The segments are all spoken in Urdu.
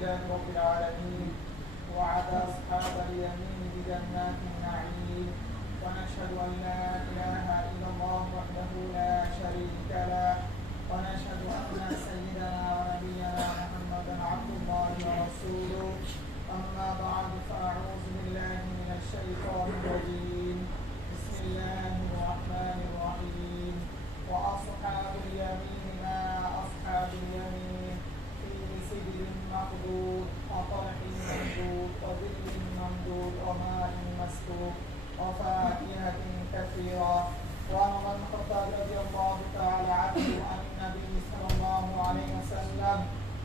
لله رب العالمين وعلى أصحاب اليمين بجنات النعيم ونشهد أن لا إله إلا الله وحده لا شريك له ونشهد أن سيدنا ونبينا محمدا عبد الله ورسوله أما بعد فأعوذ بالله من الشيطان الرجيم بسم الله الرحمن الرحيم وأصحاب اليمين ما أصحاب اليمين في سدر مخضود وطلح ممدود وظل ممدود وماء مسكوب وفاكهة كثيرة. وعن عمر بن الخطاب رضي الله تعالى عنه عن النبي صلى الله عليه وسلم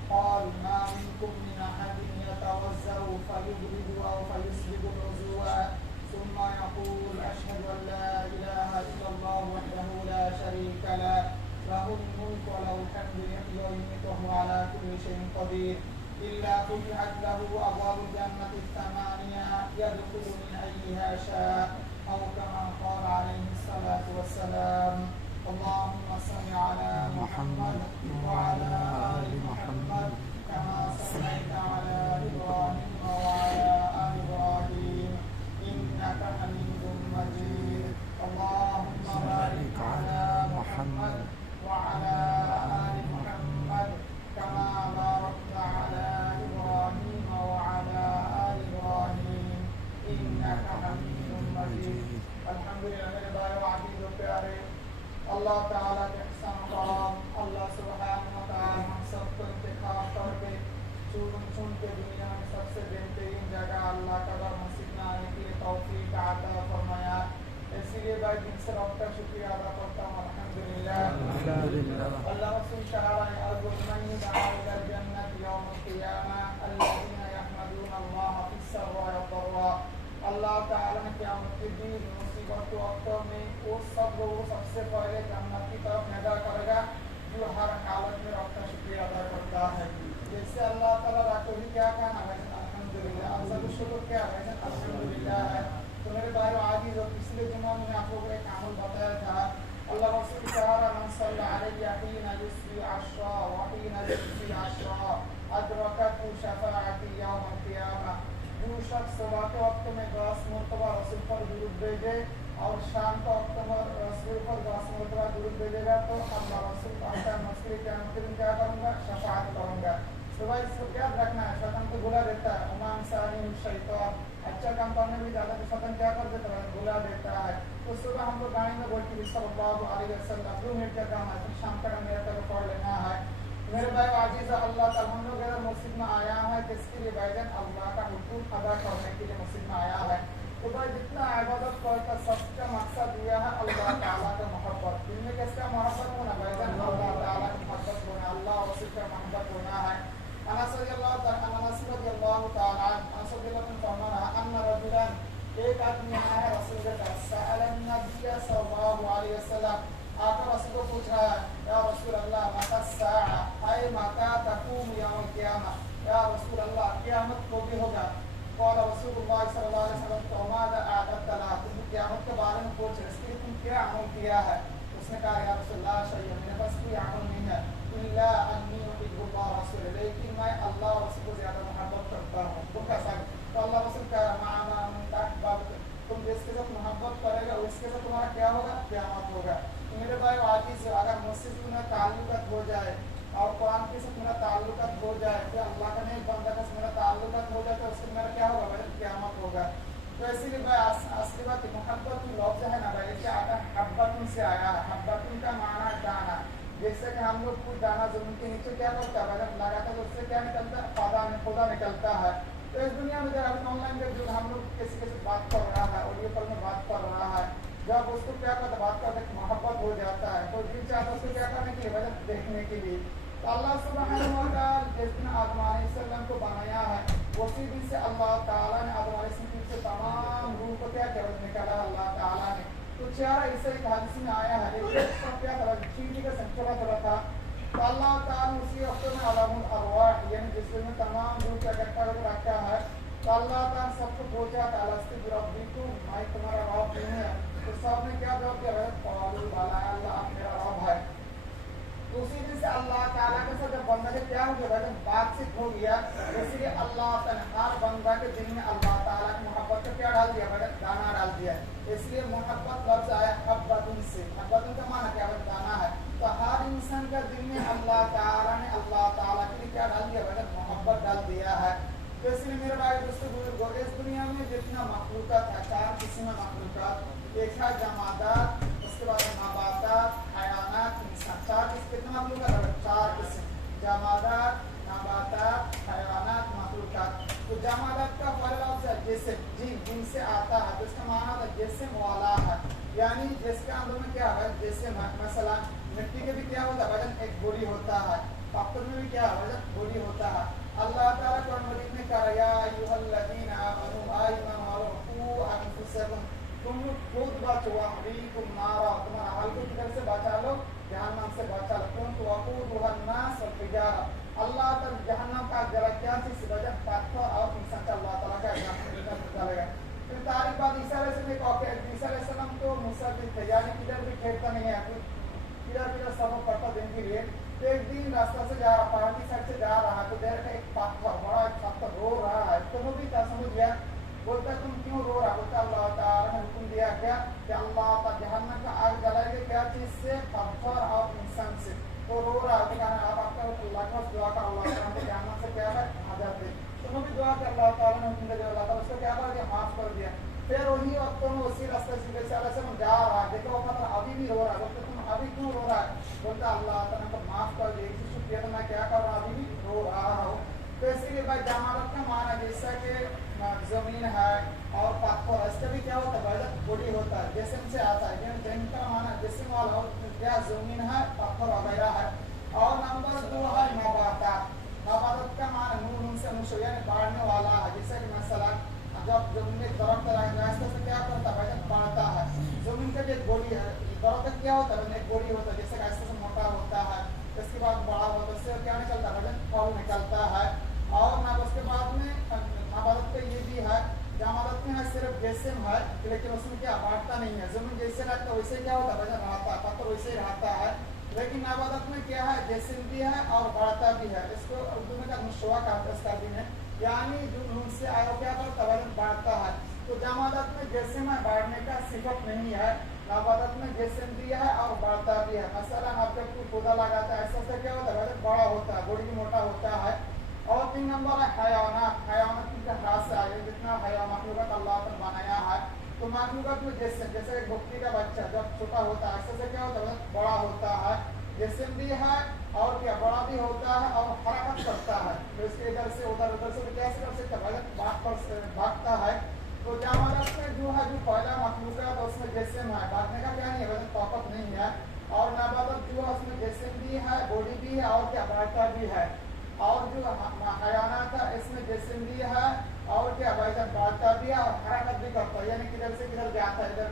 قال ما منكم من أحد يتوزأ فيبرد أو فيسبغ الوضوء ثم يقول أشهد أن لا إله إلا الله وحده لا شريك له له الملك وله الحمد يحيي ويميت وهو على كل شيء قدير إلا فتحت له أبواب الجنة الثمانية يدخل من أيها شاء أو كما قال عليه الصلاة والسلام. اللهم صل على محمد وعلى آل محمد كما صليت على إبراهيم وعلى آل إبراهيم إنك حميد مجيد. اللهم بارك على محمد وعلى آل محمد كما باركت على إبراهيم وعلى آل إبراهيم إنك حميد مجيد. الحمد لله میرے بھائی و عزیزو پیارے، اللہ تعالیٰ کے احسان کرام، اللہ سبحانہ و تعالیٰ ہم سب کو انتخاب کر کے چن کے دنیا میں سب سے بہترین جگہ اللہ کا گھر مسجد میں آنے کے لیے توفیق عطا فرمایا. اسی لیے بھائی دن سے رب کا شکریہ ادا کرتا ہوں. الحمدللہ اللہ رسول کہا رہے اول من يدعى الى الجنة يوم القيامة الذين يحمدون الله في السراء والضراء. اللہ تعالیٰ نے قیامت کے دن مصیبت و وقتوں میں وہ سب لوگوں سب سے پہلے جنت کی طرف ندا کرے گا جو ہر حالت میں رب کا شکریہ ادا کرتا ہے. جیسے اللہ تعالیٰ رات کو بھی کیا کہنا ہے الحمدللہ، افضل الشکر کیا ہے الحمدللہ ہے. تو میرے بھائی آج جو پچھلے جمعہ میں نے آپ کو ایک عمل بتایا تھا، اللہ رسول کہا من صلی علیہ حین یصبح عشرا وحین یصبح عشرا ادرکته شفاعتی یوم القیامہ. جو شخص صبح کے وقت میں 10 مرتبہ رسول پر درود بھیجے اور شام کے وقت میں رسول پر 10 مرتبہ درود بھیجے گا تو اللہ رسول کہتا ہے مسئلے قیامت کے دن کیا کروں گا؟ شفاعت کروں گا. صبح اس کو کیا رکھنا ہے، شیطان کو بھلا دیتا ہے. امام ثانی الشیطان، اچھا کام کرنے میں زیادہ تو شیطان کیا کر دیتا ہے؟ بھلا دیتا ہے. تو صبح ہم لوگ گاڑی میں بولتے ہیں صلی اللہ علیہ وسلم 2 منٹ کا کام ہے، شام کا میرا تک پڑھ لینا ہے. میرے بھائی عزیز، اللہ تعالیٰ ہم لوگ اگر مسجد میں آیا ہے کس کے لیے بھائی جان؟ اللہ کا حقوق ادا کرنے کے لیے مسجد میں آیا ہے. تو بھائی جتنا عبادت کرتا سب کا مقصد یہ ہے اللہ تعالیٰ کا محبت. دل میں کس کا محبت ہونا بھائی جان؟ اللہ تعالیٰ کا محبت ہونا، اللہ رسول کا محبت ہونا ہے. انس رضی اللہ تعالیٰ عنہ فرمانا ان رجلا، ایک آدمی آیا ہے رسول کے پاس، سأل النبی صلی اللہ علیہ وسلم، آ کر رسول کو پوچھ رہا ہے یا رسول اللہ متی الساعة، اے متی تقوم یوم القیامہ، یا رسول اللہ قیامت کو بھی ہوگا. قال رسول اللہ صلی اللہ علیہ وسلم فماذا اعددت لها، تم قیامت کے بارے میں پوچھ رہے اس کے لیے تم کیا عمل کیا ہے؟ اس نے کہا یا رسول اللہ شیء، میرے پاس کوئی عمل نہیں ہے الا انی احب اللہ رسول، لیکن میں اللہ رسول کو زیادہ محبت کرتا ہوں. تو کیسا؟ تو اللہ رسول کہا معنا من تحببت، تم جس کے ساتھ محبت کرے گا اس کے ساتھ تمہارا کیا ہوگا؟ قیامت ہوگا. میرے بھائی عزیز، اگر مسجد میں میرا تعلقات ہو جائے اور قرآن کے ساتھ میرا تعلقات ہو جائے، پھر اللہ کا نیک بندہ کے ساتھ میرا تعلقات ہو جائے تو اس سے میرا کیا ہوگا بھائی؟ قیامت ہوگا. تو اسی لیے بھائی اصلی بات محبت لفظ ہے نا بھائی، کیا آتا ہے؟ حبتن سے آیا ہے. حبتن کا معنی دانا. جیسے کہ ہم لوگ کوئی دانا زمین کے نیچے کیا کرتا ہے بھائی؟ لگاتا ہے تو اس سے کیا نکلتا ہے؟ پودا نکلتا ہے. تو اس دنیا میں جب آن لائن جو ہم لوگ کسی کے ساتھ بات کر رہا ہے، آڈیو کال میں بات کر رہا ہے، جب اس کو کیا کرتا ہے بات کرنے کی محبت ہو جاتا ہے تو دل چاہتا ہے اس کو کیا کرنے کے لیے بھائی؟ دیکھنے کے لیے. تو اللہ سبحانہ و تعالیٰ جس دن آدم علیہ السلام کو بنایا ہے اسی دن سے اللہ تعالیٰ نے آدم علیہ السلام سے تمام روح کو کیا کیا نکالا اللہ تعالیٰ نے. تو چہرہ اس حدیث میں آیا ہے ایک کیا تھا؟ چینی کا سنچورا تھوڑا تھا. تو اللہ تعالیٰ نے اسی وقت میں عالم الارواح یعنی جس میں تمام روح کا اکٹھا کر رکھا ہے. تو اللہ تعالیٰ سب کو پوچھا کہ الستو بربکم، میں تمہارا رب نہیں ہے؟ تو سب نے کیا جواب دیا؟ قالوا بلی اللہ، آپ میرا رب ہے. تو اسی دن سے اللہ تعالیٰ کے ساتھ جب بندہ کے کیا ہو گیا بھائی بات چیت ہو گیا، اسی لیے اللہ تعالیٰ ہر بندہ کے دل میں اللہ تعالیٰ کی محبت کا کیا ڈال دیا بھائی دانا ڈال دیا، اس لیے محبت لفظ آیا حبتن سے، حبتن کا معنی کیا بھائی دانا ہے، تو ہر انسان کا دل میں اللہ تعالیٰ نے اللہ تعالیٰ کے لیے کیا ڈال دیا بھائی محبت ڈال دیا ہے۔ تو اس لیے میرے بھائی دوستوں بزرگوں اس دنیا میں جتنا مخلوقات ہے، 4 قسم مخلوقات، ایک ہے جمادات، اس کے بعد نباتات، حیوانات، انسان، 4 قسم کتنا مخلوقات ہے؟ 4 قسم، جمادات، نباتات، حیوانات، مخلوقات۔ تو جمادات کا پہلا لفظ ہے جسم، جن سے آتا ہے، تو اس کا معنی ہے جسم والا ہے، یعنی جس کے اندر میں کیا ہے جسم ہے، مثلا مٹی کے بھی کیا ہوتا ہے وزن ایک بولی ہوتا ہے، پتھر میں بھی کیا وزن بولی ہوتا ہے۔ اللہ تعالیٰ قرآن مجید میں کہا یا ایھا الذین آمنوا ایمان والو قوا انفسکم، تم خود بچو اہلیکم نارا، تمہارا اہل کو کدھر سے بچا لو؟ جہنم سے بچا لو، کنتم وقودها الناس والحجارہ، اللہ تعالیٰ جہنم کا جلا کیا چیز سے بچا پتھر اور انسان، اللہ تعالیٰ کا جہنم ڈالے گا۔ پھر تاریخ بعد عیسیٰ علیہ السلام ایک واقعہ، عیسیٰ علیہ السلام تو مسافر تھے، یعنی کدھر بھی کھیلتا نہیں ہے، کدھر سفر کرتا دن کے لیے، تو ایک دن راستہ سے جا رہا، پہاڑی سائڈ سے جا رہا، تو دیکھ ایک پتھر، بڑا ایک پتھر رو رہا ہے، تو وہ بھی سمجھ گیا، بولتا تم کیوں رو رہا؟ بولتا اللہ تعالیٰ نے حکم دیا کیا کہ اللہ تعالیٰ جہنم کا آگ جلائے گا کیا چیز سے؟ پتھر اور انسان سے، تو رو رہا ہے، کہا آپ کا اللہ کا دعا کر اللہ تعالیٰ کو جہنم سے کیا ہے آزاد دے، تو وہ بھی دعا کر اللہ تعالیٰ نے حکم دیا، اللہ تعالیٰ اس کو کیا کر دیا؟ معاف کر دیا۔ پھر وہی وقت میں اسی راستے سے عیسیٰ علیہ السلام جا رہا ہے، دیکھو پتھر ابھی بھی رو رہا ہے، بولتے تم ابھی کیوں رو رہا ہے؟ بولتا اللہ تعالیٰ کو معاف کر دیا، اسی شکریہ تو میں کیا کر رہا ابھی بھی رو رہا ہوں۔ تو اسی لیے بھائی جمادات کا معنی جیسا کہ زمین ہے اور پتھر، اس کا بھی کیا ہوتا ہے بھائی بوڈی ہوتا ہے، جسم سے آتا ہے، جن کا معنی جسم والا کیا زمین ہے، پتھر وغیرہ ہے۔ اور نمبر 2 ہے نباتات، نباتات کا معنی نون سے نشو یعنی بڑھنے والا ہے، جیسا کہ مثلا جب زمین میں درخت لگایا سے کیا کرتا ہے بھائی بڑھتا ہے، زمین کا جو ایک بوڈی ہے، درخت کیا ہوتا ہے ایک بوڈی ہوتا ہے، جیسے کہ ایسے سے موٹا ہوتا ہے، اس کے بعد بڑا ہوتا ہے، اس سے کیا نکلتا ہے بھائی پھل نکلتا ہے۔ اور نہ اس کے بعد میں نباتات کا یہ بھی ہے، جمادات میں ہے صرف جسم ہے لیکن اس میں کیا بڑھتا نہیں ہے، زمین جیسے رہتا ہے ویسے کیا ہوتا ہے بھائی رہتا ہے، پتھر ویسے ہی رہتا ہے، لیکن نباتات میں کیا ہے جسم بھی ہے اور بڑھتا بھی ہے، اس کو اردو میں نشوا کہتے ہیں، اس کا بھی ہے یعنی جو نون سے آیا کیا کرتا ہے بڑھتا ہے۔ تو جمادات میں جسم ہے، بڑھنے کا صفت نہیں ہے، نباتات میں جسم بھی ہے اور بڑھتا بھی ہے، مثلا آپ جب کوئی پودا لگاتا ہے ایسا سے کیا ہوتا ہے بڑا ہوتا ہے، بوڈی بھی موٹا ہوتا ہے۔ اور 3 نمبر ہے حیوانات، حیوانات کی ہاتھ سے آئے جتنا مخلوقات اللہ نے بنایا ہے، تو مخلوقات میں جیسے ایک بکری کا بچہ جب چھوٹا ہوتا ہے ایسے سے کیا ہوتا ہے بڑا ہوتا ہے، جسم بھی ہے اور کیا بڑا بھی ہوتا ہے اور حرکت کرتا ہے، تو اس کے ادھر سے ادھر کیسے کر سکتا ہے بھاگتا ہے۔ تو جمادات میں جو ہے جو پہلا مخلوقات اس میں جسم ہے، بھاگنے کا کیا نہیں ہے طاقت نہیں ہے، اور نباتات جو ہے اس میں جسم بھی ہے، بوڈی بھی ہے اور کیا بڑھتا بھی ہے، اور جو حیوانات ہے اس میں جسم بھی ہے اور کیا بھائی جان بڑھتا بھی ہے اور حرکت بھی کرتا ہے، یعنی کدھر سے کدھر جاتا ہے، ادھر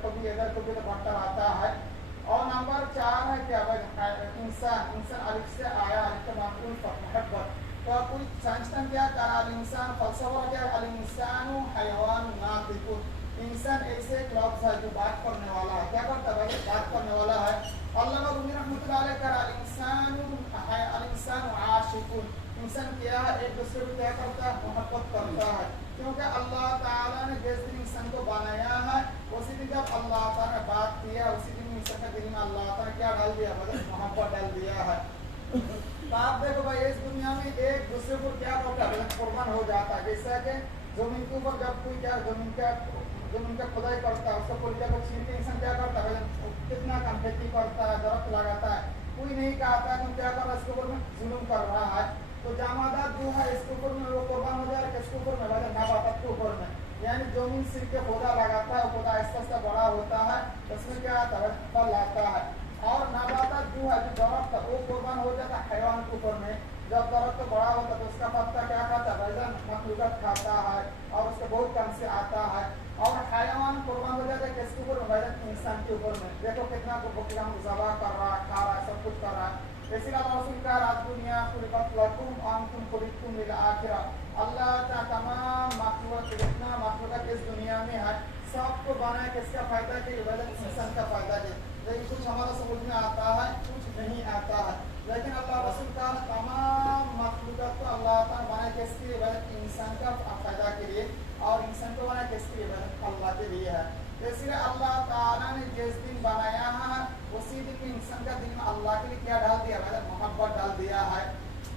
کو بھی بڑھتا رہتا ہے۔ اور نمبر 4 ہے کیا بھائی انسان، انسان الف سے آیا، الف کا مفعول محبت، تو کوئی سائنسدان کیا کہا الانسان، فلسفہ کیا الانسان حیوان ناطق، انسان ایسے ایک لفظ ہے جو بات کرنے والا ہے، کیا کرتا ہے بھائی بات کرنے والا ہے۔ علامہ رومی رحمۃ اللہ علیہ کہا الانسان عاشق، انسان کیا ہے ایک دوسرے کو کیا کرتا ہے محبت کرتا ہے، کیونکہ اللہ تعالیٰ نے جس دن انسان کو بنایا ہے اسی دن جب اللہ تعالیٰ نے بات کیا اسی دن انسان کے دل میں اللہ تعالیٰ نے کیا ڈال دیا محبت ڈال دیا ہے۔ تو آپ دیکھو بھائی اس دنیا میں ایک دوسرے کو کیا کرتا ہے قربان ہو جاتا ہے، جیسا کہ زمین کے اوپر جب کوئی کیا زمین کا کھدائی کرتا ہے اس کو پولیٹا کو چھین کے انسان کیا کرتا ہے کتنا کام کھیتی کرتا ہے، درخت لگاتا ہے، کوئی نہیں کہتا ہے تم کیا کر رہا ہے اس کے اوپر میں ظلم کر رہا ہے۔ تو جمادات جو ہے اس کے اوپر میں وہ قربان ہو جائے کس کے اوپر میں بھائی نباتات کے اوپر میں، یعنی زمین صرف کے پودا لگاتا ہے، پودا آہستہ آہستہ بڑا ہوتا ہے، اس میں کیا آتا ہے پھل آتا ہے۔ اور نباتات جو ہے جو درخت وہ قربان ہو جاتا ہے حیوان کے اوپر میں، جب درخت بڑا ہوتا ہے تو اس کا پتا کیا کھاتا ہے بھائی مخلوقات کھاتا ہے اور اس کو بہت کم سے آتا ہے۔ اور حیوان قربان ہو جاتا ہے کس کے اوپر میں بھائی انسان کے اوپر میں، دیکھو کتنا بکری ہم ذبح کر رہا ہے، کھا رہا ہے، سب کچھ کر رہا ہے۔ اسی لیے اللہ رسول کا رات دنیا خلقت لکم انتم خلقتم للآخرہ، اللہ تعالیٰ تمام مخلوقات جتنا مخلوقات اس دنیا میں ہے سب کو بنایا کس کا فائدہ کے لیے، انسان کا فائدہ کے، لیکن کچھ ہمارا سمجھ میں آتا ہے کچھ نہیں آتا ہے۔ لیکن اللہ رسول کا تمام مخلوقات کو اللہ تعالیٰ بنائے کس کے لیے؟ انسان کا فائدہ کے لیے، اور انسان کو بنائے کس کے لیے؟ اللہ کے لیے ہے۔ اس لیے اللہ تعالیٰ نے جس دن بنایا ہے اسی دن میں انسان کا دل میں اللہ کے لیے کیا ڈال دیا ہے؟ محبت ڈال دیا ہے۔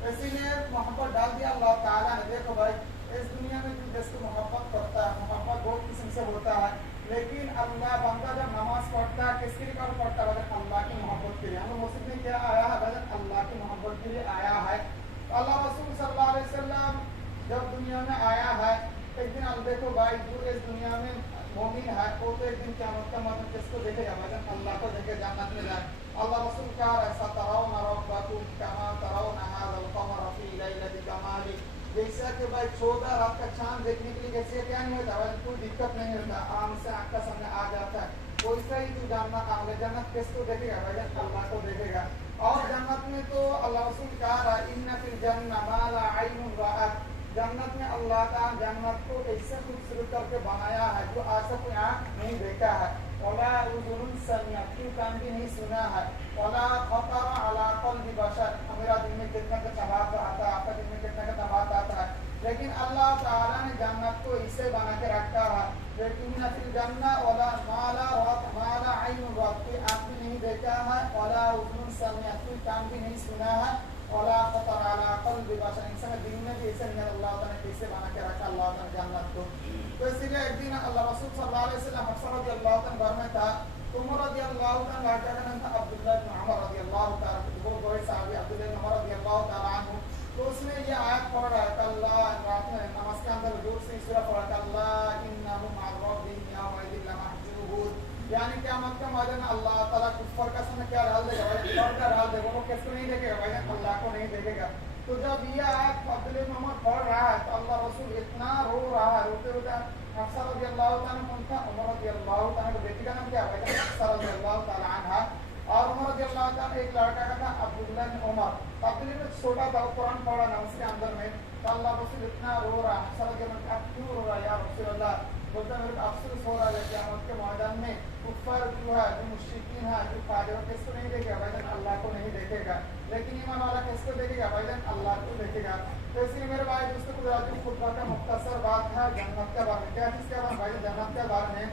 اسی لیے محبت ڈال دیا اللہ تعالیٰ نے۔ دیکھو بھائی، اس دنیا میں جو جس کو محبت کرتا ہے، محبت بہت قسم سے ہوتا ہے، لیکن اللہ بندہ جب نماز پڑھتا ہے کس کے لیے پڑھتا ہے؟ اللہ کی محبت کے لیے۔ ہم مسجد میں کیا آیا ہے؟ اللہ کی محبت کے لیے آیا ہے۔ اللہ رسول صلی اللہ علیہ وسلم جب دنیا میں آیا ہے، ایک دن دیکھو بھائی، جو اس دنیا میں مومن ہے وہ تو ایک دن قیامت کا مطلب کس کو دیکھے گا؟ اللہ کو دیکھے، جنت میں جائے۔ اللہ رسول کا ایسا ترون ربکم کما ترون هذا القمر في ليلة کمالی، جیسا کہ بھائی 14 رات کا چاند دیکھنے کے لیے کیسے کیا نہیں ہوتا ہے؟ کوئی دقت نہیں ہوتا، آرام سے آنکھ کا سامنے آ جاتا ہے۔ ویسا ہی جو جنت کس کو دیکھے گا؟ بھائی اللہ کو دیکھے گا۔ اور جنت میں تو اللہ رسول کہا رہا ان فی الجنہ ما لا عین رأت، جنت میں اللہ تعالیٰ جنت کو ایسے خوبصورت کر کے بنایا ہے جو آج تک کوئی آنکھ نہیں دیکھا ہے، ولا اذن سمعت، کوئی کان بھی نہیں سنا ہے، ولا خطر علی قلب بشر، میرا دل میں کتنا کا تبات آتا ہے، آپ کا دل میں کتنا کا تبات آتا ہے، لیکن اللہ تعالیٰ نے جنت کو اسے بنا کے رکھا ہے۔ لیکن فی الجنہ ولا ما لا عین رأت، کوئی آنکھ بھی نہیں دیکھا ہے، ولا اذن سمعت، کوئی کان بھی نہیں سنا ہے، ولا خطر علی قلب بشر، انسان دل میں بھی اسے نہیں، اللہ تعالیٰ نے کیسے بنا کے رکھا اللہ تعالیٰ جنت کو۔ تو اسی لیے ایک دن اللہ رسول صلی اللہ علیہ وسلم حفصہ رضی اللہ تعالیٰ گھر میں تھا، عمر رضی اللہ تعالیٰ کا نام تھا عبداللہ بن عمر رضی اللہ تعالیٰ، بہت بڑے صحابی عبداللہ بن عمر رضی اللہ تعالیٰ عنہ۔ تو اس نے یہ آیت پڑھ رہا ہے، اللہ رات میں نماز کے اندر حضور سے سورہ پڑھا کہ اللہ انہم عن ربہم یومئذ لمحجوبون، یعنی قیامت کے میدان میں اللہ تعالیٰ کفار کا سامنے کیا ڈال دے گا؟ پردہ ڈال دے گا، وہ کس کو نہیں دیکھے گا؟ بھائی اللہ کو نہیں دیکھے گا۔ تو جب یہ آیت عبداللہ بن عمر پڑھ رہا ہے تو اللہ رسول اتنا رو رہا ہے، روتے روتے حفصہ رضی اللہ تعالیٰ کون تھا؟ عمر رضی اللہ تعالیٰ کو بیٹی کا نام کیا ہے؟ حفصہ رضی اللہ تعالیٰ عنہ، اور عمر رضی اللہ تعالیٰ ایک لڑکا کا تھا عبداللہ بن عمر، عبداللہ میں چھوٹا تھا، وہ قرآن پڑھا نا اس کے اندر میں، تو اللہ رسول اتنا رو رہا، حفصہ رضی اللہ عنہ کیوں رو رہا یا رسول اللہ؟ بولتا میرے کو افسوس ہو رہا ہے قیامت کے میدان میں کفار جو ہے، جو مشرکین ہے، جو کافر، کس کو نہیں دیکھے گا؟ بھائی اللہ کو نہیں دیکھے گا، لیکن ایمان والا کس کو دیکھے گا؟ بھائی اللہ کو دیکھے گا۔ تو اس لیے میرے بھائی دوستوں کو خطبہ کا مختصر بات ہے جنت کے بارے میں، کیا چیز کے بارے میں؟ بھائی جنت کے بارے میں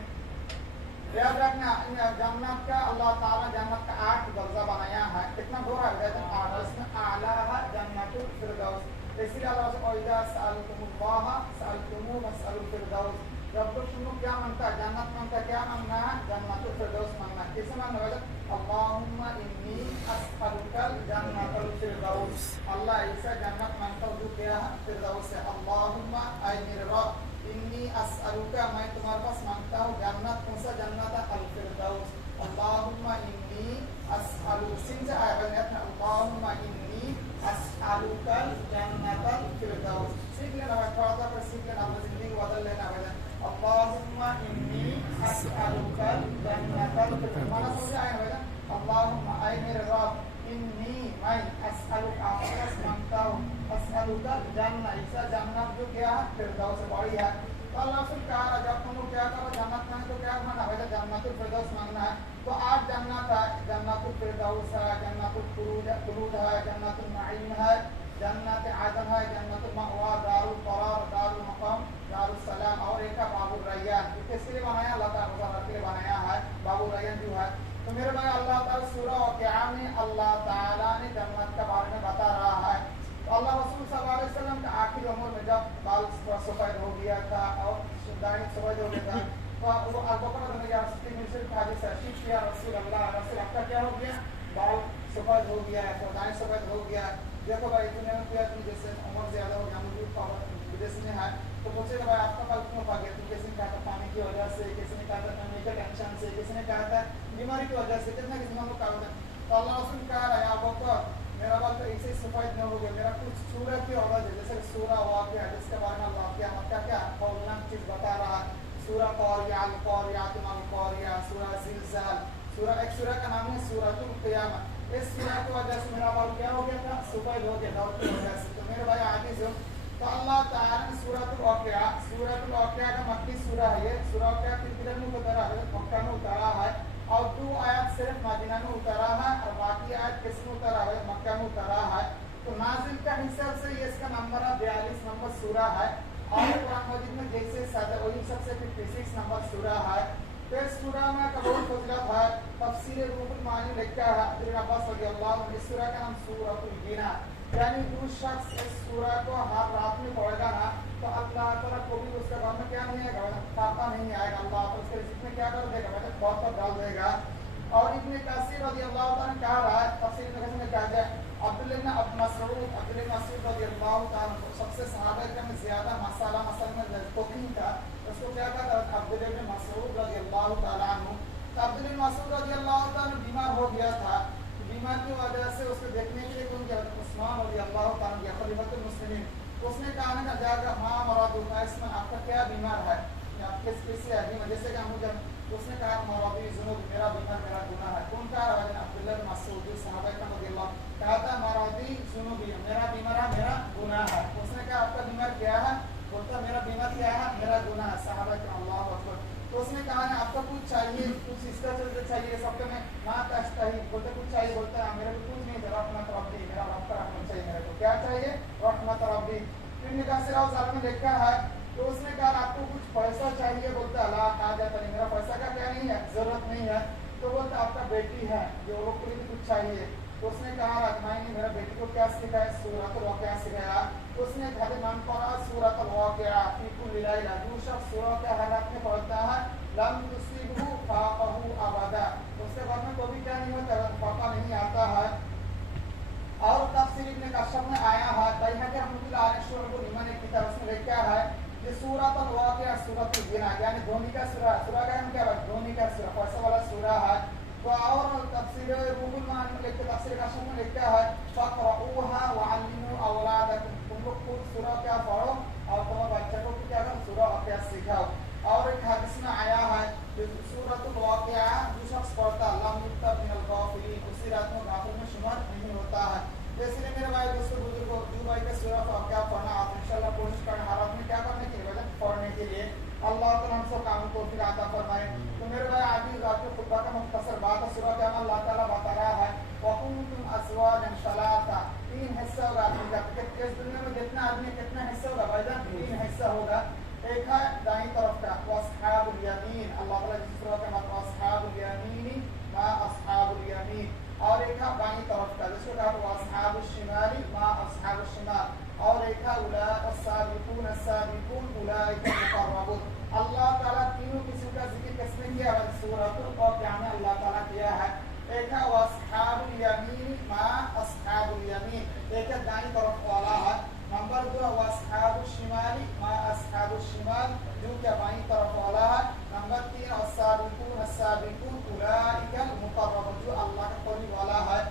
یاد رکھنا، جنت کا اللہ تعالیٰ جنت کا 8 درجہ بنایا ہے، کتنا گورا ہے؟ 8، اس میں اعلیٰ ہے جنت الفردوس۔ اس لیے اللہ سے اذا سألتم اللہ سألتموه مسأل الفردوس، جب تم لوگ کیا مانگتا ہے؟ جنت مانگتا ہے، کیا مانگنا ہے؟ جنت الفردوس مانگنا ہے۔ کیسے مانگنا ہے؟ اللہم انی اسألک الجنت الفردوس، اللہ ایسا جنت مانگتا ہوں جو کیا ہے؟ فردوس ہے۔ اللہم اے میرے رب، انی اسألک، میں تمہارے پاس مانگتا ہوں جنت، کون سا جنت ہے؟ الفردوس۔ اللہم انی اسألک، سن سے آیا بنیت ہے، اللہم انی اسألک الجنت الفردوس۔ سیکھ لینا ہے، تھوڑا سا پر سیکھ لینا، اپنی زندگی بدل لینا ہے۔ اللہم انی اسألک الجنت الفردوس، مانا سمجھا آئے بھائی؟ اللہم اے میرے رب، انی میں اسألک، آپ سے مانگتا ہوں، اسألک الجنت، ایسا جنت جو کیا ہے؟ فردوس سے بڑی ہے۔ تو اللہ رسول کہا جب تم لوگ کیا کرو جنت مانگے تو کیا مانگنا ہے؟ جنت الفردوس مانگنا ہے۔ تو 8 جنت ہے، جنت الفردوس ہے، جنت الخلود ہے، جنت النعیم ہے، جنت عدن ہے، جنت المأوى، دار القرار، دار المقام، دار السلام، اور ایک ہے باب الریان۔ کس کے لیے بنایا؟ اللہ تعالیٰ کے لیے بنایا ہے، باب الریان جو ہے۔ تو میرے بھائی اللہ تعالیٰ سورہ واقعہ میں اللہ تعالیٰ نے جنت کے بارے میں بتا رہا ہے۔ تو اللہ رسول صلی اللہ علیہ وسلم کا آخری عمر میں جب بال سفید ہو گیا تھا اور داڑھی سفید ہو گیا تھا، تو وہ ابوبکر رضی اللہ عنہ سے حدیث ہے، کیا رسول اللہ، رسول آپ کا کیا ہو گیا؟ بال سفید ہو گیا ہے، داڑھی سفید ہو گیا ہے۔ دیکھو بھائی اتنے کیا تم جیسے عمر زیادہ ہو گیا، مجھے بدیس میں ہے، تو پوچھے کہ بھائی آپ کا بال کیوں پا گیا؟ تو کسی نے کہا تھا پانی کی وجہ سے، کسی نے کہا تھا فیملی کے ٹینشن سے، کسی نے کہا تھا بیماری کی وجہ سے، کتنا کسی نے کہا تھا۔ تو اللہ رسول کہا رہا ہے ابوبکر میرا بال تو ایسے سفید نہ ہو گیا، میرا کچھ سورہ کی وجہ سے، جیسے سورہ واقعہ جس کے بارے میں اللہ قیامت کا کیا قولناک چیز بتا رہا ہے، سورہ قاریہ، القاریات ما القاریہ، سورہ زلزال، سورہ ایک سورہ کا نام ہے سورۃ القیامہ، اس سورہ کی وجہ سے میرا بال کیا ہو گیا تھا؟ سفید ہو گیا تھا کی وجہ سے۔ تو میرے بھائی عزیز ہو، تو اللہ تعالیٰ نے سورۃ الواقعہ کا مکی سورہ ہے، یہ سورہ واقعہ کدھر میں اترا ہے؟ مکہ میں اترا ہے، اور 2 آیات صرف مدینہ میں اترا ہے، اور باقی آیات کس میں اترا ہے؟ مکہ میں اس کا نمبر 42 نمبر سورہ ہے اور قرآن مجید میں جیسے وہی سب سے 56 نمبر سورہ ہے. تو اس سورہ میں کا بہت فضیلت ہے. تفسیر روح المعانی لکھا ہے عبد بن عباس رضی اللہ عنہ اس سورہ کا نام سورۃ الجن، یعنی جو شخص اس سورہ کو ہر رات میں پڑھے گا نا تو اللہ تعالیٰ کو بھی اس کے گھر میں کیا نہیں آئے گا، فاقہ نہیں آئے گا. اللہ تعالیٰ اس کے رزق میں کیا کر دے گا، بہت ڈال دے گا. اور ابن کثیر رضی اللہ تعالیٰ نے کہا رہا ہے تفسیر میں کہا جائے عبداللہ بن مسعود رضی اللہ تعالیٰ سب سے صحابہ کرام میں زیادہ مسئلہ میں توقین تھا. اس کو کیا کہا تھا عبداللہ بن مسعود رضی اللہ تعالیٰ عنہ. تو عبداللہ بن مسعود رضی اللہ تعالیٰ بیمار ہو گیا تھا. بیمار کی وجہ سے اس کو دیکھنے کے لیے ان کے عثمان رضی اللہ تعالیٰ یا خلیفۃ المسلمین اس نے کہا نا جا کر ماں مراد اس میں آپ کا کیا بیمار ہے، آپ کس سے ہے بیمار، جیسے کہ ہم جب اس نے کہا مرادی ذنوب میرا بیمار میرا گناہ ہے. کون کہا رہا ہے عبداللہ بن مسعود صحابہ کرام رضی اللہ کہا تھا مرادی ذنوب میرا بیمار ہے میرا گناہ ہے. اس نے کہا آپ کا بیمار کیا ہے، بولتا میرا بیمار کیا ہے میرا گناہ ہے. صحابہ کرام اللہ اکبر. تو اس نے کہا نا آپ کو کچھ چاہیے، کچھ اس کا چلتے چاہیے سب کے میں ماں کہتا ہی بولتے کچھ چاہیے، بولتا ہے میرے کو کچھ نہیں، رحمت ربی میرا رب کا رحمت چاہیے، میرے کو کیا چاہیے رحمت ربی. پھر نکاح میں لکھا ہے تو اس نے کہا آپ کو کچھ پیسہ چاہیے، بولتا اللہ کہا جاتا نہیں میرا پیسہ کا کیا نہیں ہے ضرورت نہیں ہے. تو بولتا آپ کا بیٹی ہے جو لوگ کے لیے بھی کچھ چاہیے. تو اس نے کہا رکھمائی نے میرا بیٹی کو کیا سکھایا سورۃ الواقعہ سکھایا. تو اس نے گھر مان پڑھا سورۃ الواقعہ فی کل لیلہ، جو شخص سورۃ کے حالات میں پڑھتا ہے لم تصیبہ فاقہ ابدا، اس کے بعد میں کوئی کیا نہیں ہوتا فاقہ نہیں آتا ہے. اور تفسیر ابن کشف میں آیا ہے بیہقی رحمۃ اللہ علیہ شعب الایمان کی طرف سے لکھا ہے کہ سورۃ الواقعہ سورۃ الجن یعنی دھونی کا سورہ، سورہ کا نام کیا ہے دھونی کا سورہ، پیسے والا سورہ ہے. تو اور تفسیر روح المعانی میں لکھتے تفسیر کشف میں لکھا ہے فقرؤوها وعلموا اولادکم، تم لوگ خود سورہ کیا پڑھو اور تمہارے بچوں کو کیا کرو سورہ واقعہ سکھاؤ. اور ایک حدیث میں آیا ہے کہ سورۃ الواقعہ جو شخص پڑھتا لم یکتب من الغافلین، اسی رات میں غافل میں شمار نہیں ہوتا ہے. اس لیے میرے بھائی دوستوں بزرگوں جو بھائی کا سورۃ الواقعہ پڑھنا آپ انشاءاللہ کوشش کریں حالات میں کیا کرنے کے لیے پڑھنے کے لیے. اللہ تعالیٰ ہم سب کام کو پھر عطا فرمائے. تو میرے بھائی آج آپ کے خطبہ کا مختصر بات ہے سورۃ القیامہ. اللہ تعالیٰ بتا رہا ہے وَكُنْتُمْ أَزْوَاجًا ثَلَاثًا، تین حصہ ہوگا آدمی کا. اس دنیا میں جتنا آدمی کتنا حصہ ہوگا بھائی جان، تین حصہ ہوگا. ایک ہے دائیں طرف کا وَأَصْحَابُ الْيَمِينِ، اللہ تعالیٰ جس سورۃ القیامہ وَأَصْحَابُ الْيَمِينِ مَا أَصْحَابُ الْيَمِينِ. اور ایک ہے بائیں طرف کا جس کو کہا وَأَصْحَابُ الشِّمَالِ مَا أَصْحَابُ الشِّمَالِ. اور ایک ہے أُولَٰئِكَ السَّابِقُونَ السَّابِقُونَ أُولَٰئِكَ الْمُقَرَّبُونَ. اللہ تعالیٰ تینوں قسم کا ذکر کس نے کیا ہے سورۃ الواقعہ میں اللہ تعالیٰ کیا ہے. ایک ہے وَأَصْحَابُ الْيَمِينِ مَا أَصْحَابُ الْيَمِينِ، ایک ہے دائیں طرف والا ہے. نمبر 2 وَأَصْحَابُ الشِّمَالِ مَا أَصْحَابُ الشِّمَالِ، جو کہ بائیں طرف والا ہے. نمبر 3 السَّابِقُونَ السَّابِقُونَ أُولَٰئِكَ الْمُقَرَّبُونَ، جو اللہ کا قریب والا ہے.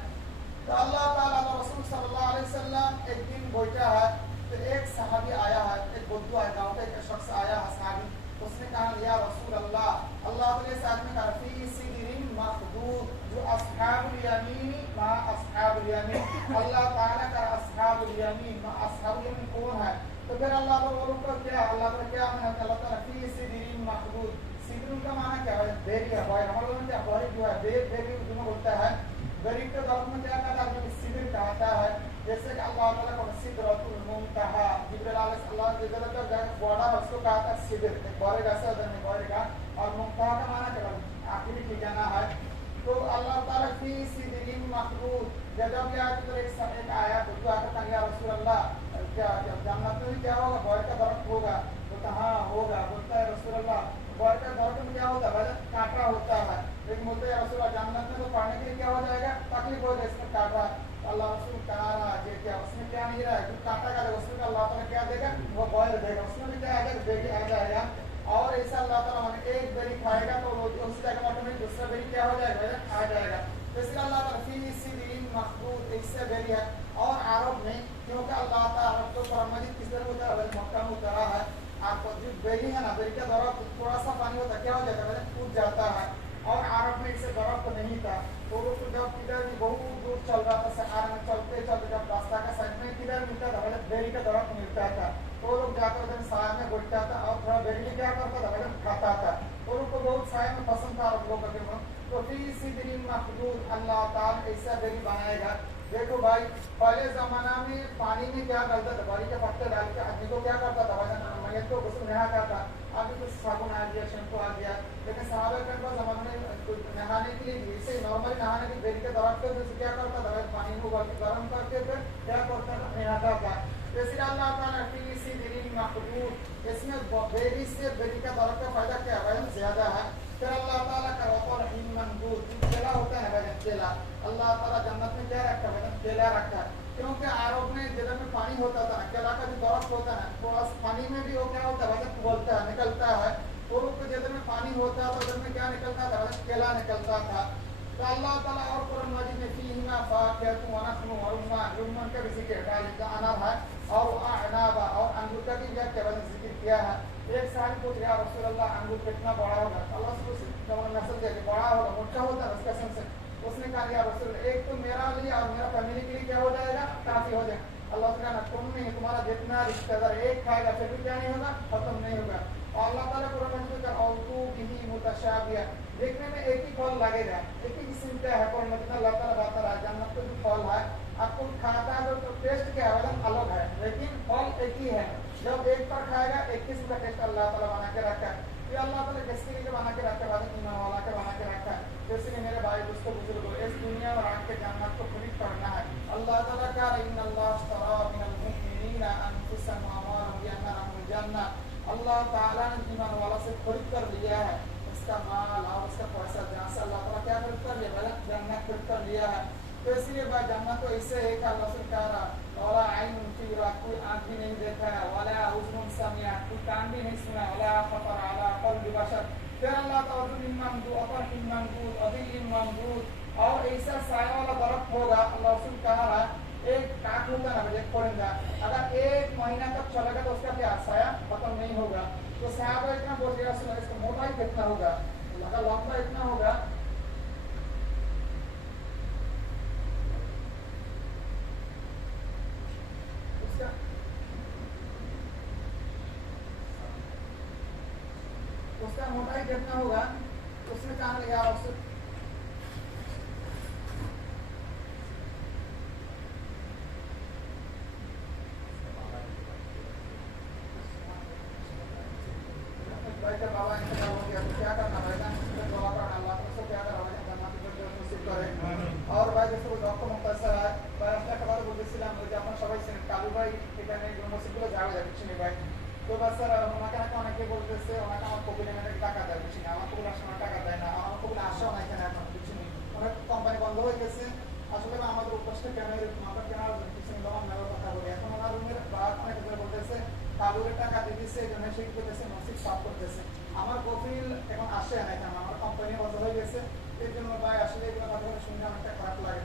تو اللہ تعالیٰ رسول صلی اللہ علیہ وسلم ایک دن بیٹھا ہے تو ایک صحابی آیا ہے، ایک بدو ہے گاؤں کا ایک شخص آیا ہے صحابی. اس نے کہا یا رسول اللہ، اللہ تعالیٰ سے آدمی کا فی سدر مخضود، جو اصحاب الیمین ما اصحاب الیمین، اللہ تعالیٰ کا اصحاب الیمین ما اصحاب الیمین کون ہے. تو پھر اللہ تعالیٰ کو کیا اللہ تعالیٰ کیا معنی ہے اللہ تعالیٰ فی سدر مخضود. سدر کا معنی کیا ہے بیری ہے. بھائی ہمارے لوگوں میں کیا بھائی جو ہے بیری اردو میں بولتا ہے. بیری کے درخت میں کیا کہتا ہے سدر کہتا ہے. جیسے کہ اللہ تعالیٰ کو سدرۃ المنتہا، جبرائیل علیہ السلام کی جگہ پر جا کے بوڑا اس کو کہا تھا سدر، ایک بورے کا سے نہیں بورے کا. اور منتہا کا معنی کیا آخری ٹھکانا ہے. تو اللہ تعالیٰ فی سدر مخضود. جب یہ ایک آیا تو دعا کرتا یا رسول اللہ کیا جنت میں کیا ہوگا بورے کا درخت ہوگا. بولتا ہاں ہوگا. بولتا ہے رسول اللہ بورے کا درخت میں کیا ہوتا ہے کانٹا ہوتا ہے. لیکن بولتے ہیں رسول اللہ جنت میں تو پڑھنے کے لیے کیا ہو جائے گا تکلیف ہو جائے اس میں کانٹا. اللہ رسول کہا رہا ہے کیا اس میں کیا نہیں رہا ہے جو کانٹا کا اس میں اللہ تعالیٰ کیا دے گا وہ بوائل دے گا. اس میں بھی کیا آ جائے گا بیری آ جائے گا. اور ایسا اللہ تعالیٰ ایک بیری کھائے گا تو اس جگہ آٹومیٹک دوسرا بیری کیا ہو جائے گا آ جائے گا. اس لیے اللہ تعالیٰ فی سدر مخضود ایک سے بیری ہے. اور عرب میں کیونکہ اللہ تعالیٰ عرب کو قرآن مجید کس طرح ہوتا ہے مکہ میں اترا ہے. آپ کو جو بیری ہے نا بیری کا درخت تھوڑا سا پانی ہوتا ہے کیا ہو جاتا ہے ٹوٹ جاتا ہے. اور عرب میں اسے درخت نہیں تھا. تو جب کدھر بھی بہت دور چل رہا تھا صحرا میں چلتے چلتے جب راستہ کا سائڈ میں کدھر ملتا تھا بیری کا درخت ملتا تھا تو لوگ جا کر ادھر سائے میں بیٹھتا تھا اور تھوڑا بیری کیا کرتا تھا کھاتا تھا. اور ان کو بہت سائے میں پسند تھا عرب لوگوں کے. تو فی سدر مخضود اللہ تعالیٰ ایسا بیری بنائے گا دیکھو بھائی پہلے زمانہ میں پانی میں کیا کرتا تھا, باری کے پتے ڈال کے آدمی کو کیا کرتا تھا بھائی, میت کو غسل نہا کرتا. ابھی تو صابن آ گیا, شیمپو آ گیا, لیکن صحابہ کرام زمانے میں نہانے کے لیے اسے نارملی نہانے کی بیری کے درخت سے کیا کرتا تھا, پانی کو گرم کر کے پھر کیا کرتا تھا, نہاتا تھا. اسی لیے اللہ تعالیٰ فی سدر مخضود, اس میں بیری سے بیری کا درخت کا فائدہ کیا ہے, زیادہ ہے. پھر اللہ تعالیٰ کا وطلح منضود, کیلا ہوتا ہے بھائی, کیلا اللہ تعالیٰ جنت میں کیا رکھا ہے, کیلا رکھا ہے. کیونکہ عرب میں جدھر میں پانی ہوتا تھا, کیلا کا جو درخت ہوتا ہے تھوڑا پانی میں بھی وہ کیا ہوتا ہے, بولتا ہے, نکلتا ہے. پورب کے جدھر میں پانی ہوتا ہے ادھر میں کیا نکلتا تھا, کیلا نکلتا تھا. تو اللہ تعالیٰ اور قرآن مجید میں فیہما فاکہۃ ونخل ورمان, رمان کا بھی ذکر ہے, انار ہے, اور اعناب اور انگور کا بھی ذکر کیا ہے. ایک صحابی پوچھ رہا, رسول اللہ انگور کتنا بڑا ہوگا, اللہ سے نسل دے کہ بڑا ہوگا, موٹا ہوتا ہے اس کا سن سے. اس نے کہا یا رسول اللہ, ایک تو میرا لیے اور میرا فیملی کے لیے کیا ہو جائے گا, کافی ہو جائے گا. اللہ سے کہا تم نہیں, تمہارا جتنا رشتہ دار ایک کھائے گا پھر بھی کیا نہیں ہوگا, ختم نہیں ہوگا. اور اللہ تعالیٰ قرآن مجید کا اوتو بہ متشابہہ, دیکھنے میں ایک ہی پھل لگے گا, ایک ہی قسم کا ہے. قرآن مجید میں اللہ تعالیٰ بتا رہا ہے جنت کا جو پھل ہے آپ کو کھاتا ہے تو ٹیسٹ کیا ہے, الگ ہے, لیکن پھل ایک ہی ہے. جب ایک پر کھائے گا ایک قسم کا ٹیسٹ اللہ تعالیٰ بنا کے رکھا ہے. یہ اللہ تعالیٰ کس کے لیے بنا کے رکھا ہے, ایمان والا کے بنا کے رکھا ہے. جیسے کہ میرے بھائی دوستوں بزرگوں, اس دنیا اور آگ کے جنت کو خرید کرنا ہے. اللہ تعالیٰ کا ان اللہ اشتری من المؤمنین انفسهم واموالهم بان لهم الجنہ, اللہ تعالیٰ نے ایمان والا سے خرید کر لیا ہے اس کا مال اور اس کا پیسہ, جہاں سے اللہ تعالیٰ کیا خرید کر لیا, جنت خرید کر لیا ہے. تو اس لیے بھائی جنت تو اس سے ہے کہ اللہ سے کہہ رہا, ولا عین فی رات, کوئی آنکھ بھی نہیں دیکھا ہے, ولا اذن سمعت, کوئی کان بھی نہیں سنا, ولا خطر علی قلب بشر. پھر اللہ تعالیٰ ممدود, اطر ممدود, عدل ممدود, اور ایسا سایہ والا درخت ہوگا. اللہ رسول کہہ رہا ایک کاٹ ہوتا ہے نا, ایک پرندہ اگر ایک مہینہ تک چلے گا تو اس کا کیا سایہ ختم نہیں ہوگا. تو صحابہ اتنا بول دیا, اس کا موٹائی کتنا ہوگا, اگر لمبا اتنا ہوگا, اس کا موٹائی کتنا ہوگا. اس نے کہا یا رسول, بھائی جب بابا انتقال ہو گیا تو کیا کرنا بھائی جان, دعا کرنا اللہ تعالیٰ سے, کیا کرنا بھائی جان, جنت کو نصیب کرے. اور بھائی جیسے ڈاکٹر مختصر ہے ভাই, আপনাকে কথা বলতেছিলাম যে আপনারা সবাই ছিলেন কালু ভাই এখানে ইউনিভার্সিটিগুলো যাওয়া যাচ্ছে না ভাই. তো বাস স্যার ওনাকে অনেকে বলতেছে ওনাকে আমার কপিলে মেয়েটাকে টাকা দেয়, বুঝছি না, আমার কপিল আসলে টাকা দেয় না, আমার কপিল আসেও না এখানে এখন, বুঝছি না, অনেক কোম্পানি বন্ধ হয়ে গেছে. আসলে আমাদের উপস্থিত কেন এরকম, আমরা কেন কিছু তখন মেলার কথা বলি. এখন ওনার রুমের বাদ অনেক বলতেছে কালুরের টাকা দিয়ে দিচ্ছে, এই জন্য সে করতেছে নসিব সাফ করতেছে. আমার কপিল এখন আসে না এখানে, আমার কোম্পানি বন্ধ হয়ে গেছে, এর জন্য ভাই আসলে এগুলো কথা বলে শুনে অনেকটা খারাপ লাগে.